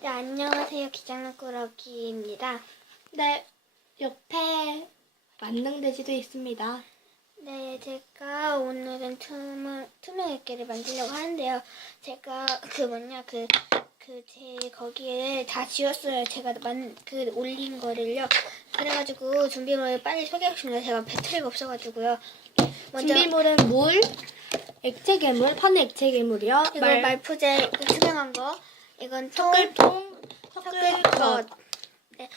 네, 안녕하세요. 기장꾸러기입니다. 네, 옆에 만능돼지도 있습니다. 네, 제가 오늘은 투명, 투명 액계를 만들려고 하는데요. 제가 그 뭐냐, 그, 그, 제 거기에 다 지웠어요. 제가 만, 그 올린 거를요. 그래가지고 준비물을 빨리 소개하겠습니다. 제가 배터리가 없어가지고요. 먼저, 준비물은 물, 액체 괴물, 파는 액체 괴물이요. 이거 말, 말푸제 그 투명한 거. 이건 통, 섞을통, 섞을 것. 섞을것. 네.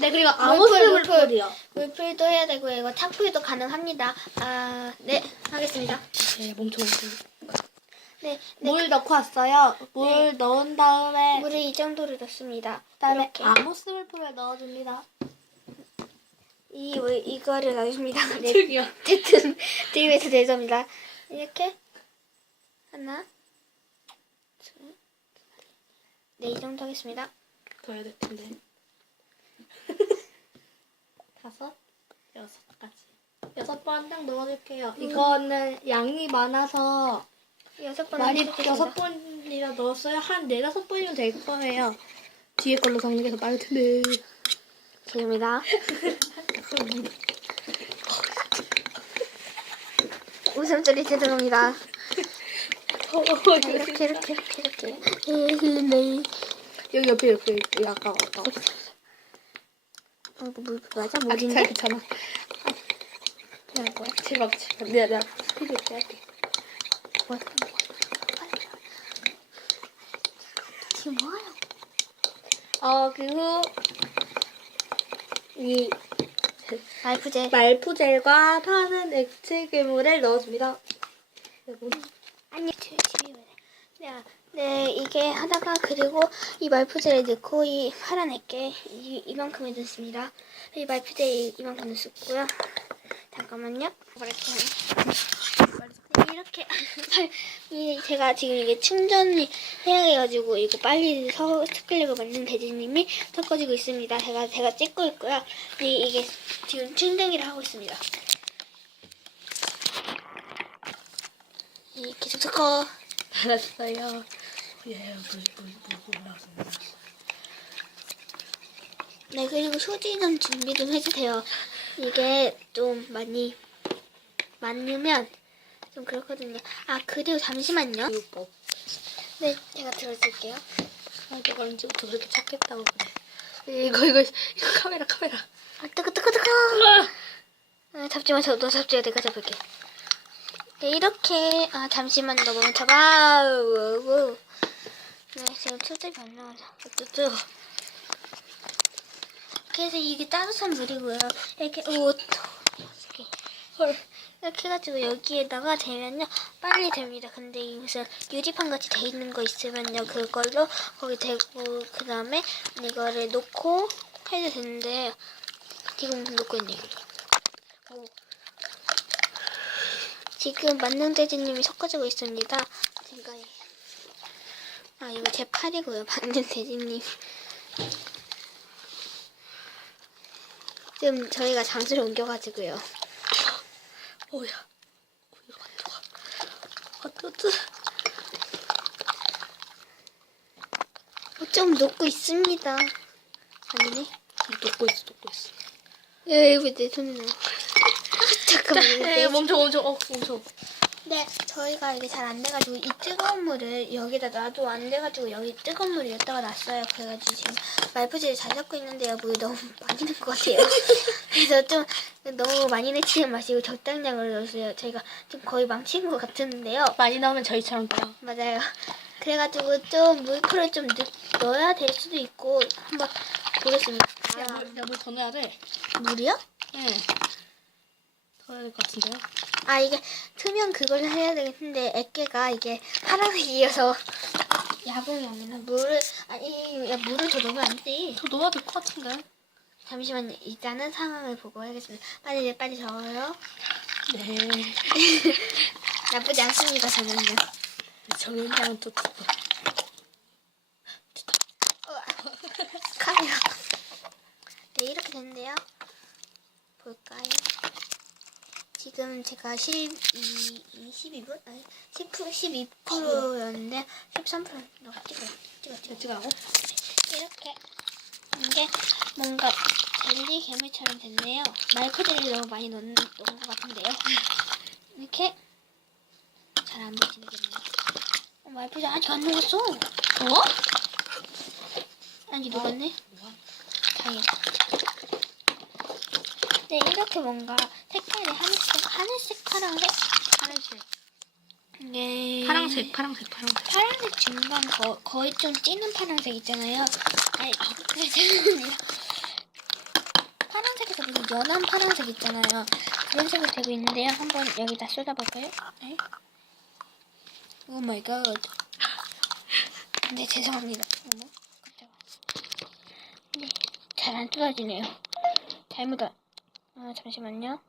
네, 그리고 아모스 물풀. 물풀이요. 물풀도 해야 되고 요. 이거 탁풀도 가능합니다. 아, 네, 하겠습니다. 네, 멈춰, 멈춰. 네, 네. 물 넣고 왔어요. 물 네. 넣은 다음에, 물을 이 정도로 넣습니다. 그다음에 이렇게 아모스 물풀을 넣어줍니다. 이 물- 이거를 넣습니다. 네, 저기요. 어쨌든 드립에서 대접니다. 이렇게 하나, 네, 이 정도 하겠습니다. 더 해야 될 텐데. 다섯, 여섯까지. 여섯 번딱 넣어줄게요. 이거는 양이 많아서 여섯 번 많이. 여섯 번이나 넣었어요. 한 네다섯 번이면 될 거예요. 뒤에 걸로 섞는 게 더 빠를 텐데. 지금입니다. 웃음소리 죄송합니다. 자, 이렇게 이렇게 이렇게 이렇게 네. 여기 옆에 옆에 여기 아까 아까. 어, 물 맞아? 아 물인데? 괜찮아 괜찮아. 야 뭐야? 제발 제발 내가 내가 스피드 있게 할게. 뭐, 지금 뭐하요? 어 그리고 이 말푸제 말푸젤과 파는 액체 괴물을 넣어줍니다. 여러분. 집이 네, 네 이게 하다가 그리고 이 말푸제를 넣고 이 파란 액게 이, 이만큼을 넣습니다. 이 말푸제 이, 이만큼 넣었고요. 잠깐만요. 이렇게 제가 지금 이게 충전이 해야 해가지고 이거 빨리 서 스클립을 만든 대지님이 섞어지고 있습니다. 제가 제가 찍고 있고요. 이, 이게 지금 충전기를 하고 있습니다. 이 계속 섞어. 알았어요. 예, 물 물 물 올라왔습니다. 네, 그리고 소지 좀 준비 좀 해주세요. 이게 좀 많이 많으면 좀 그렇거든요. 아, 그리고 잠시만요. 이법. 네, 제가 들어줄게요. 아, 내가 언제부터 그렇게 찾겠다고 그래. 이거 이거 이거 카메라 카메라. 아, 뜨거, 뜨거, 뜨거! 아, 잡지 마, 저, 너 잡지 마, 내가 잡을게. 네, 이렇게, 아, 잠시만, 너 멈춰봐. 네, 지금 초점이 안 나와서. 어쩌죠? 그래서 이게 따뜻한 물이고요. 이렇게, 오, 이렇게. 헐. 이렇게 해가지고 여기에다가 대면요 빨리 됩니다. 근데 이 무슨 유리판 같이 돼 있는 거 있으면요 그걸로 거기 대고 그 다음에 이거를 놓고 해도 되는데 지금 놓고 있네요. 오. 지금 만능돼지님이 섞어주고 있습니다. 제가 이- 아 이거 제 팔이고요. 만능돼지님. 지금 저희가 장소를 옮겨가지고요. 오야. 이거 안 좋아. 어쩌지? 어, 좀 녹고 있습니다. 아니네. 녹고 있어 녹고 있어. 예, 이거 내 손에 나. 아, 잠깐만요. 네, 멈춰 멈춰 어 멈춰. 네, 저희가 이게 잘 안 돼가지고 이 뜨거운 물을 여기다 놔도 안 돼가지고 여기 뜨거운 물을 여기다가 놨어요. 그래가지고 지금 말부지를 잘 섞고 있는데요. 물이 너무 많이 넣은 것 같아요. 그래서 좀 너무 많이 넣지는 마시고 적당량으로 넣었어요. 저희가 좀 거의 망친 것 같은데요. 많이 나오면 저희처럼 돼요. 맞아요. 그래가지고 좀 물풀을 좀 넣, 넣어야 될 수도 있고 한번 보겠습니다. 아, 야물더 넣어야 돼. 물이요? 예. 더 해야 될 것 같은데요. 아 이게 투명 그걸 해야 되겠는데 액계가 이게 파란색이어서 야봉이 아니라 물을 아니 야, 물을 더 넣으면 안 돼. 더 넣어야 될 것 같은데. 잠시만요. 일단은 상황을 보고 하겠습니다. 빨리 빨리 적어요. 네. 나쁘지 않습니다 저는요. 정현장은 또 듣고. 카메라. 네 이렇게 됐는데요. 볼까요? 지금 제가 12, 12분? 아니 10% 12%였는데 13% 넣어 찍어요. 찍어요. 몇 찍으라고? 이렇게 이게 뭔가 젤리 괴물처럼 됐네요. 말코젤리 너무 많이 넣은, 넣은 것 같은데요. 이렇게 잘 안 보이시겠네요. 어, 말포즈 아직 안 녹았어. 어? 아니 녹았네. 다행이다. 네 이렇게 뭔가 색깔이 하늘색, 하늘색, 파란색, 파란색. 네. 파랑색, 파랑색, 파랑색. 파란색 중간 거, 거의 좀 진한 파란색 있잖아요. 아니, 아니라 파란색에서 무슨 연한 파란색 있잖아요. 그런 색이 되고 있는데요. 한번 여기다 쏟아볼까요? 네. 오 마이 갓. 네, 죄송합니다. 어머, 깜짝아. 네, 잘 안 쏟아지네요. 잘못, 아, 아, 잠시만요.